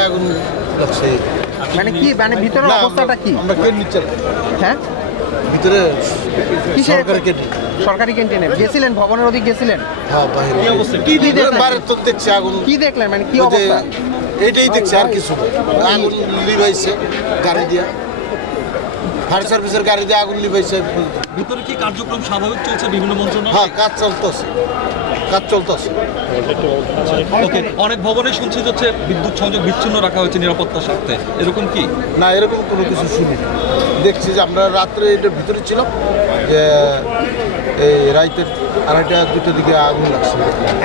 আগুন লাগছে মানে কি মানে ভিতরের অবস্থাটা কি? আমরা কেন নিচ্ছি হ্যাঁ ভিতরে কিসের সরকারি ক্যান্টিন। সরকারি ক্যান্টিনে গেছিলেন, ভবনের ওদিকে গেছিলেন? হ্যাঁ বাইরে কি অবস্থা? কি দেখলেন? বাইরে তো দেখছি আগুন। কি দেখলেন মানে কি ওই যে অবস্থা? এইটাই দেখছি আর কিছু না। আগুন লিভাইছে গাড়ি দিয়া, ফায়ার সার্ভিসের গাড়ি দিয়ে আগুন লিভাইছে। ভিতরে কি কার্যক্রম স্বাভাবিক চলছে বিভিন্ন মন্ত্রণালয়? হ্যাঁ কাজ চলতেছে, কাজ চলতেছে। ওকে, অনেক ভবনে শুনছি যে হচ্ছে বিদ্যুৎ সংযোগ বিচ্ছিন্ন রাখা হয়েছে নিরাপত্তার স্বার্থে, এরকম কি? না এরকম কোনো কিছু শুনি না। দেখছি যে আমরা রাত্রে এটার ভিতরে ছিলাম যে এই রাইতের 2:30-2টার দিকে আগুন লাগছে।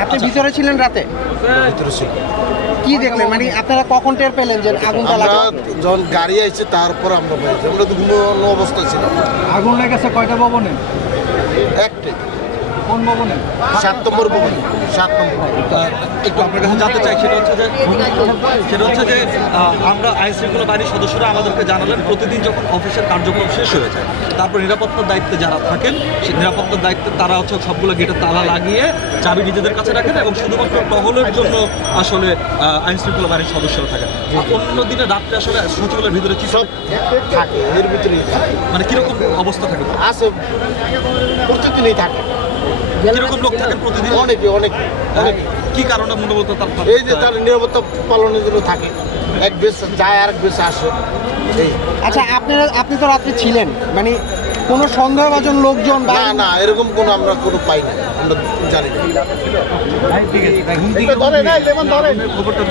আপনি ভিতরে ছিলেন রাতে? ভিতরে ছিল। কি দেখলেন মানে আপনারা কখন টের পেলেন যে আগুনটা আমরা লাগলো? যখন গাড়ি আইছে তারপর আমরা পেয়েছি, আমরা তো ঘুমানো অবস্থায় ছিলাম। আগুন লেগেছে কয়টা ভবনে? একটাই কোন ভবনে? 7 নম্বর ভবন, 7 নম্বর। একটু আপনার কাছে জানতে চাই, সেটা হচ্ছে যে আমরা আইন শৃঙ্খলা বাহিনীর সদস্যরা আমাদেরকে জানালেন প্রতিদিন যখন অফিসের কার্যক্রম শেষ হয়ে যায় তারপর নিরাপত্তার দায়িত্বে যারা থাকেন সেই নিরাপত্তার দায়িত্বে তারা হচ্ছে সবগুলো গেটের তালা লাগিয়ে চাবি নিজেদের কাছে রাখেন এবং শুধুমাত্র টহলের জন্য আসলে আইন শৃঙ্খলা বাহিনীর সদস্যরা থাকেন। অন্য দিনে রাত্রে আসলে সচিবালয়ের ভিতরে কি সব থাকে এর ভিতরেই থাকে। মানে কিরকম অবস্থা থাকে, আছে প্রতিদিনই থাকে। কিরকম লোক থাকেন প্রতিদিন? অনেকে অনেক অনেক কি কারণে মূলত তার এই যে তার নিরাপত্তা পালনের জন্য থাকে। এক বেশ যায় আর এক বেশ আসে এই। আচ্ছা আপনি তো রাত্রে ছিলেন, মানে কোনো সন্দেহভাজন লোকজন বা না না এরকম কোনো আমরা কোনো পাই না, আমরা জানি না। খবরটা